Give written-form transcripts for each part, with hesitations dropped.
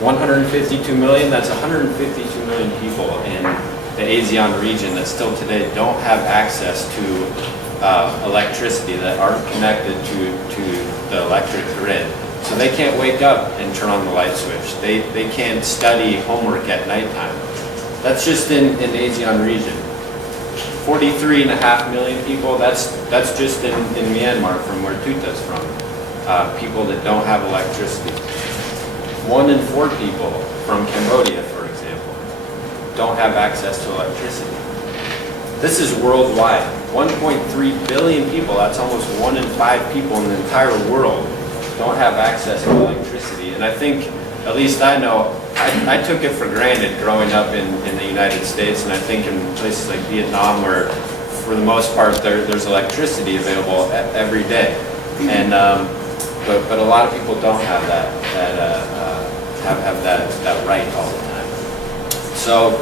152 million, that's 152 million people in the ASEAN region that still today don't have access to electricity, that aren't connected to the electric grid. So they can't wake up and turn on the light switch. They can't study homework at nighttime. That's just in the ASEAN region. 43.5 million people, that's just in Myanmar, from where Tuta's from. People that don't have electricity. 1 in 4 people from Cambodia, for example, don't have access to electricity. This is worldwide. 1.3 billion people, that's almost 1 in 5 people in the entire world, don't have access to electricity. And I think, at least I know, I took it for granted growing up in the United States, and I think in places like Vietnam, where for the most part there's electricity available every day. And but a lot of people don't have that right all the time. So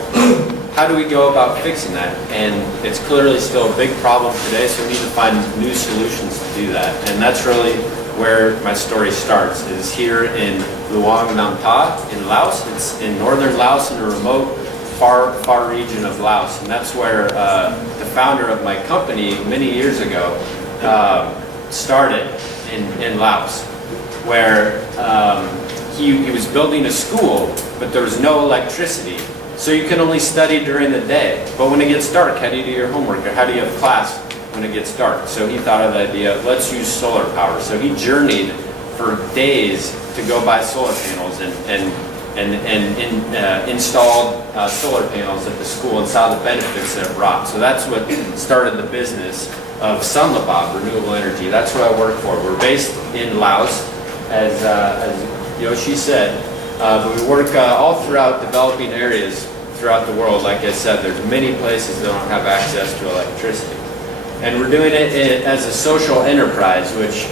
how do we go about fixing that? And it's clearly still a big problem today, so we need to find new solutions to do that. And that's really where my story starts, is here in Luang Nam Ta in Laos. It's in northern Laos, in a remote, far region of Laos. And that's where the founder of my company many years ago started in Laos, where he was building a school, but there was no electricity. So you can only study during the day. But when it gets dark, how do you do your homework? Or how do you have class when it gets dark? So he thought of the idea, let's use solar power. So he journeyed for days to go buy solar panels and installed solar panels at the school and saw the benefits that it brought. So that's what started the business of Sunlabob, Renewable Energy. That's what I work for. We're based in Laos, as Yoshi said, but we work all throughout developing areas throughout the world. Like I said, there's many places that don't have access to electricity. And we're doing it as a social enterprise, which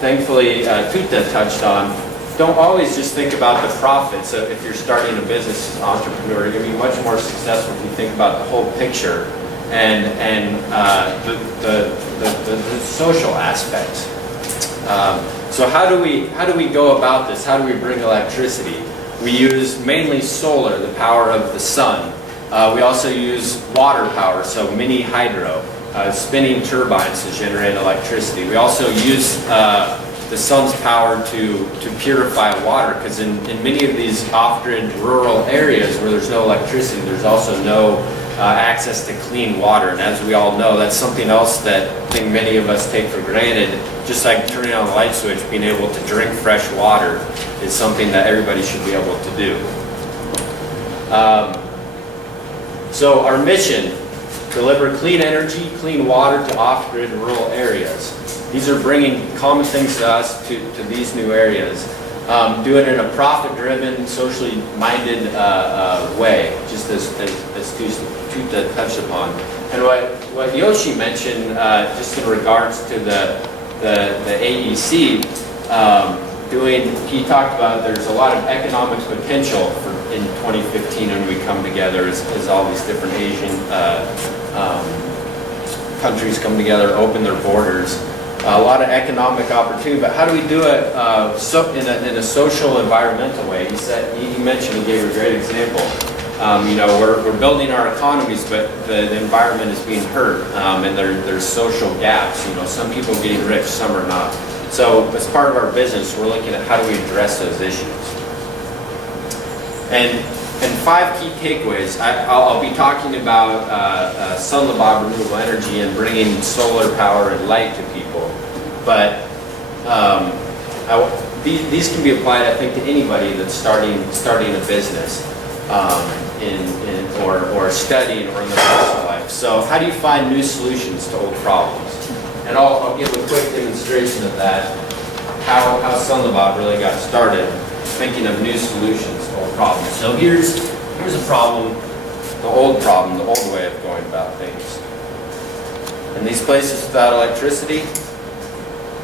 thankfully Tuta touched on. Don't always just think about the profits. So if you're starting a business as an entrepreneur, you're going to be much more successful if you think about the whole picture and the social aspects. So how do we go about this? How do we bring electricity? We use mainly solar, the power of the sun. We also use water power, so mini hydro, spinning turbines to generate electricity. We also use the sun's power to purify water, because in many of these off-grid rural areas where there's no electricity, there's also no access to clean water. And as we all know, that's something else that I think many of us take for granted. Just like turning on the light switch, being able to drink fresh water is something that everybody should be able to do. So our mission: deliver clean energy, clean water to off-grid rural areas. These are bringing common things to us, to these new areas. Do it in a profit-driven, socially minded way, just as Tuta touched upon. And what Yoshi mentioned, just in regards to the AEC, he talked about there's a lot of economic potential in 2015 when we come together, as all these different Asian countries come together, open their borders. A lot of economic opportunity, but how do we do it in a social, environmental way? He mentioned, he gave a great example. We're building our economies, but the environment is being hurt, and there's social gaps. Some people are getting rich, some are not. So as part of our business, we're looking at how do we address those issues. And 5 key takeaways. I'll be talking about Sunlabob Renewable Energy and bringing solar power and light to people. But these can be applied, I think, to anybody that's starting a business, or studying, or in their personal life. So how do you find new solutions to old problems? And I'll give a quick demonstration of that, how Sunlabob really got started, thinking of new solutions to old problems. So here's a problem, the old way of going about things. In these places without electricity,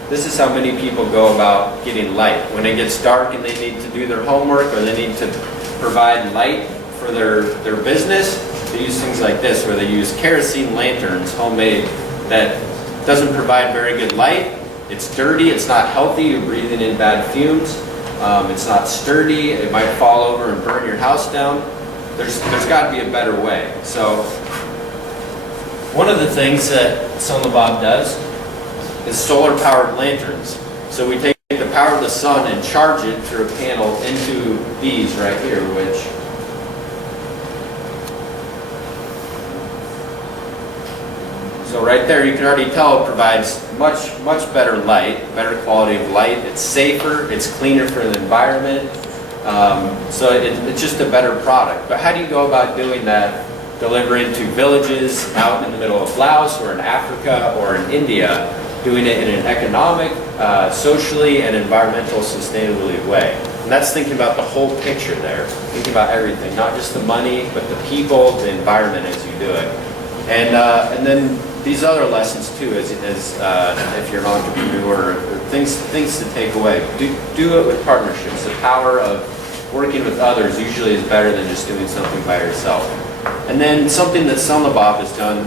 this is how many people go about getting light. When it gets dark and they need to do their homework, or they need to provide light for their business, they use things like this, where they use kerosene lanterns, homemade, that doesn't provide very good light. It's dirty, it's not healthy, you're breathing in bad fumes. It's not sturdy. It might fall over and burn your house down. There's got to be a better way. So one of the things that Sunlabob does is solar-powered lanterns. So we take the power of the sun and charge it through a panel into these right here, which so right there you can already tell it provides much better light, better quality of light. It's safer, it's cleaner for the environment. So it's just a better product. But how do you go about doing that? Delivering to villages out in the middle of Laos or in Africa or in India, doing it in an economic, socially, and environmental sustainability way. And that's thinking about the whole picture there, thinking about everything, not just the money, but the people, the environment as you do it. And then these other lessons too, as if you're an entrepreneur, or things to take away. Do it with partnerships. The power of working with others usually is better than just doing something by yourself. And then something that Sunlabob has done,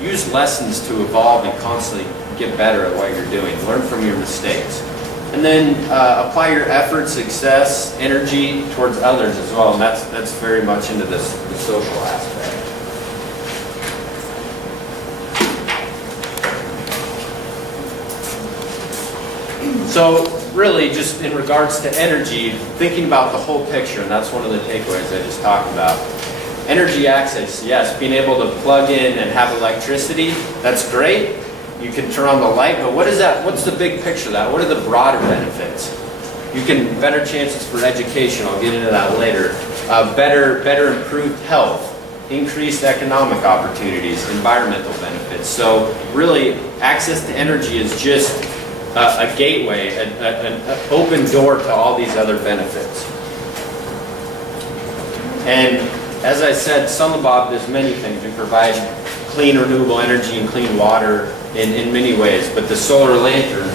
use lessons to evolve and constantly get better at what you're doing. Learn from your mistakes. And then apply your effort, success, energy towards others as well. And that's very much into the social aspect. So really, just in regards to energy, thinking about the whole picture, and that's one of the takeaways I just talked about. Energy access, yes, being able to plug in and have electricity, that's great. You can turn on the light, but what is that? What's the big picture of that? What are the broader benefits? You can, better chances for education, I'll get into that later. Better improved health, increased economic opportunities, environmental benefits. So really, access to energy is just a gateway, an open door to all these other benefits. And as I said, Sunlabob does many things. We provide clean renewable energy and clean water in many ways. But the solar lantern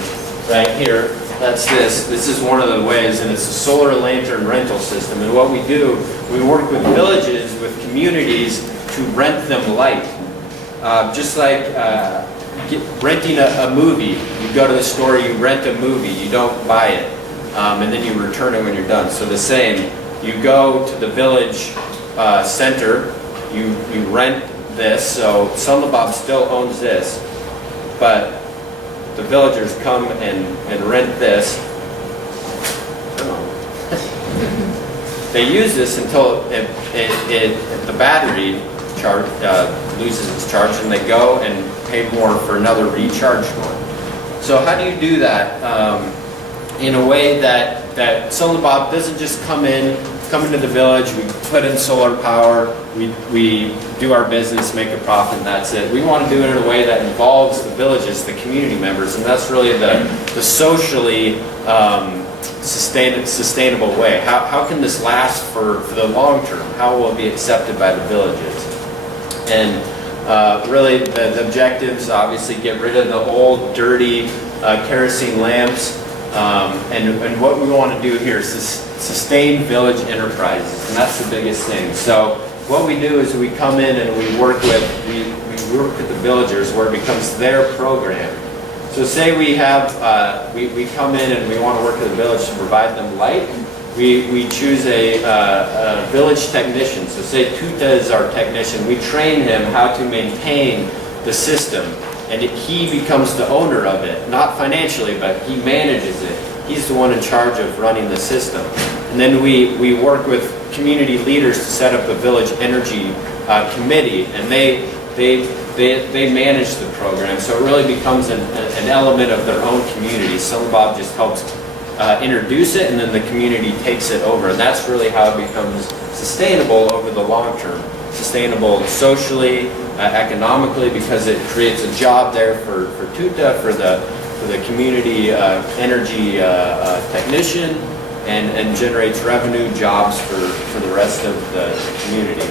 right here, that's this. This is one of the ways, and it's a solar lantern rental system. And what we do, we work with villages, with communities to rent them light. Just like renting a movie. You go to the store, you rent a movie, you don't buy it, and then you return it when you're done. So the same, you go to the village center, you rent this, so Sunlabob still owns this, but the villagers come and rent this. They use this until the battery loses its charge, and they go and pay more for another recharged one. So how do you do that in a way that Sunlabob doesn't just come into the village, we put in solar power, we do our business, make a profit, and that's it. We want to do it in a way that involves the villages, the community members, and that's really the socially sustainable way. How can this last for the long term? How will it be accepted by the villages? And really the objectives, obviously, get rid of the old, dirty kerosene lamps. And what we want to do here is sustain village enterprises, and that's the biggest thing. So what we do is we come in and we work with the villagers where it becomes their program. So say we have we come in and we want to work with the village to provide them light. We choose a village technician. So say Tuta is our technician. We train him how to maintain the system, and he becomes the owner of it, not financially, but he manages it. He's the one in charge of running the system. And then we work with community leaders to set up a village energy committee, and they manage the program. So it really becomes an element of their own community. Sunlabob just helps introduce it, and then the community takes it over. And that's really how it becomes sustainable over the long term. Sustainable socially, economically, because it creates a job there for Tuta, for the community energy technician, and generates revenue, jobs for the rest of the community.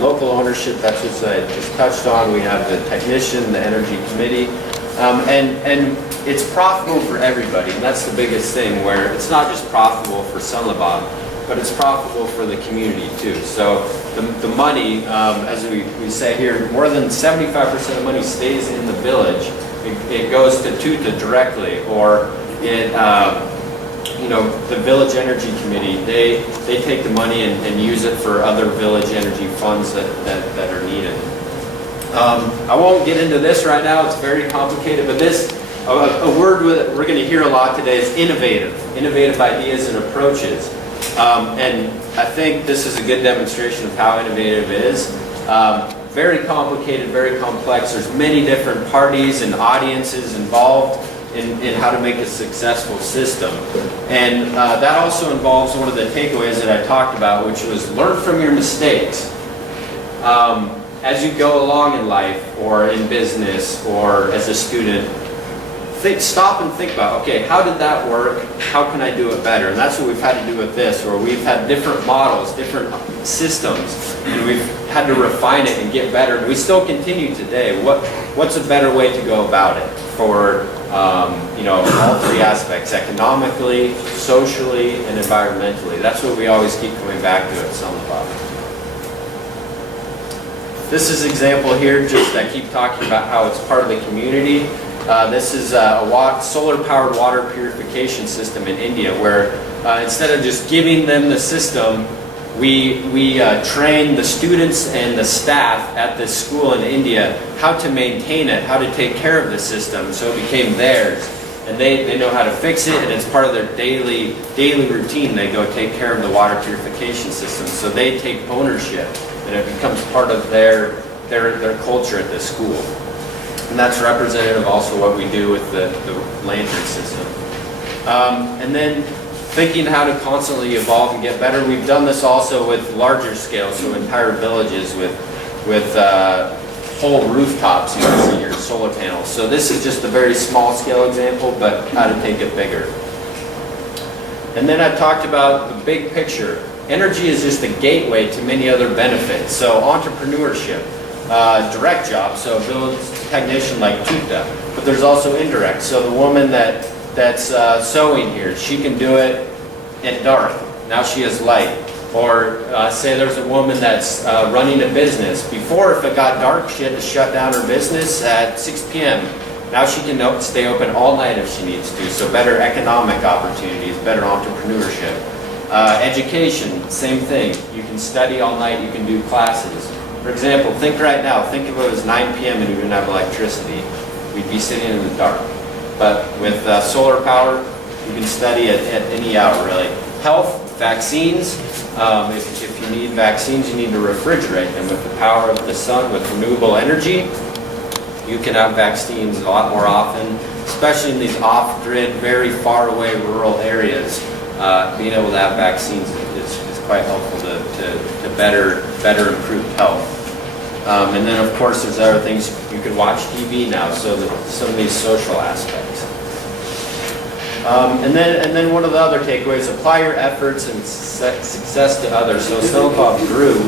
Local ownership, that's what I just touched on. We have the technician, the energy committee, and it's profitable for everybody, and that's the biggest thing, where it's not just profitable for Sunlabob, but it's profitable for the community too. So the money, as we say here, more than 75% of money stays in the village. It goes to Tuta directly, or the Village Energy Committee, they take the money and use it for other village energy funds that are needed. I won't get into this right now, it's very complicated, but a word we're going to hear a lot today is innovative ideas and approaches. And I think this is a good demonstration of how innovative it is. Very complicated, very complex. There's many different parties and audiences involved in how to make a successful system. And that also involves one of the takeaways that I talked about, which was learn from your mistakes. As you go along in life or in business or as a student, stop and think about, okay, how did that work? How can I do it better? And that's what we've had to do with this, or we've had different models, different systems, and we've had to refine it and get better. And we still continue today. What's a better way to go about it for all three aspects, economically, socially, and environmentally? That's what we always keep coming back to at Sunlabob. This is an example here, just I keep talking about how it's part of the community. This is a solar-powered water purification system in India, where instead of just giving them the system, we train the students and the staff at this school in India how to maintain it, how to take care of the system, so it became theirs. And they know how to fix it, and it's part of their daily routine. They go take care of the water purification system, so they take ownership, and it becomes part of their culture at the school. And that's representative also what we do with the lantern system. And then thinking how to constantly evolve and get better. We've done this also with larger scale, so entire villages with whole rooftops using your solar panels. So this is just a very small scale example, but how to take it bigger. And then I talked about the big picture. Energy is just a gateway to many other benefits. So entrepreneurship, direct jobs, so a village technician like Tuta, but there's also indirect. So the woman that's sewing here, she can do it at dark. Now she has light. Or say there's a woman that's running a business. Before, if it got dark, she had to shut down her business at 6 p.m. Now she can stay open all night if she needs to. So better economic opportunities, better entrepreneurship. Education, same thing. You can study all night, you can do classes. For example, think right now, think if it was 9 p.m. and we didn't have electricity. We'd be sitting in the dark. But with solar power, you can study at any hour, really. Health, vaccines. If you need vaccines, you need to refrigerate them. With the power of the sun, with renewable energy, you can have vaccines a lot more often, especially in these off-grid, very far away rural areas. Being able to have vaccines is quite helpful to better improve health. And then, of course, there's other things. You can watch TV now, so some of these social aspects. And then one of the other takeaways: apply your efforts and success to others. So Sunlabob grew.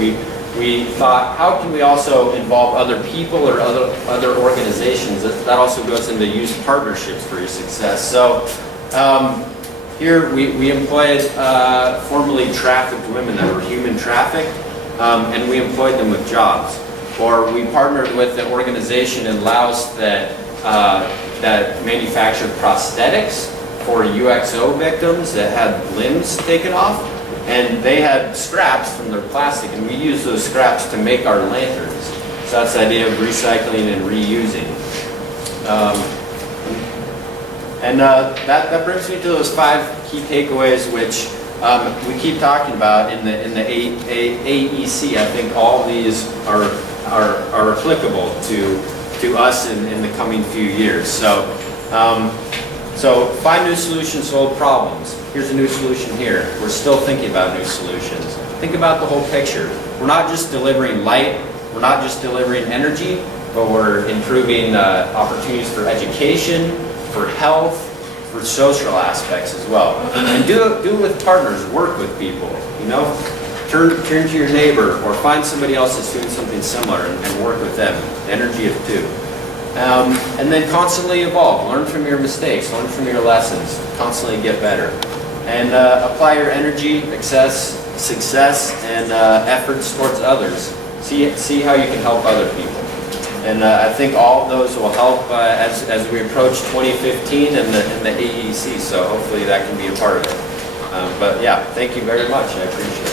We thought, how can we also involve other people or other organizations? That also goes into use partnerships for your success. So here we employed formerly trafficked women that were human trafficked, and we employed them with jobs. Or we partnered with an organization in Laos that manufactured prosthetics for UXO victims that had limbs taken off, and they had scraps from their plastic, and we used those scraps to make our lanterns. So that's the idea of recycling and reusing. That brings me to those 5 key takeaways, which we keep talking about in the AEC. I think all these are applicable to us in the coming few years. So find new solutions to old problems. Here's a new solution here. We're still thinking about new solutions. Think about the whole picture. We're not just delivering light, we're not just delivering energy, but we're improving opportunities for education, for health, for social aspects as well. And do it with partners, work with people, Turn to your neighbor or find somebody else that's doing something similar and work with them. The energy of 2. And then constantly evolve. Learn from your mistakes. Learn from your lessons. Constantly get better. And apply your energy, success, and efforts towards others. See how you can help other people. And I think all of those will help as we approach 2015 and the AEC, so hopefully that can be a part of it. But yeah, thank you very much, I appreciate it.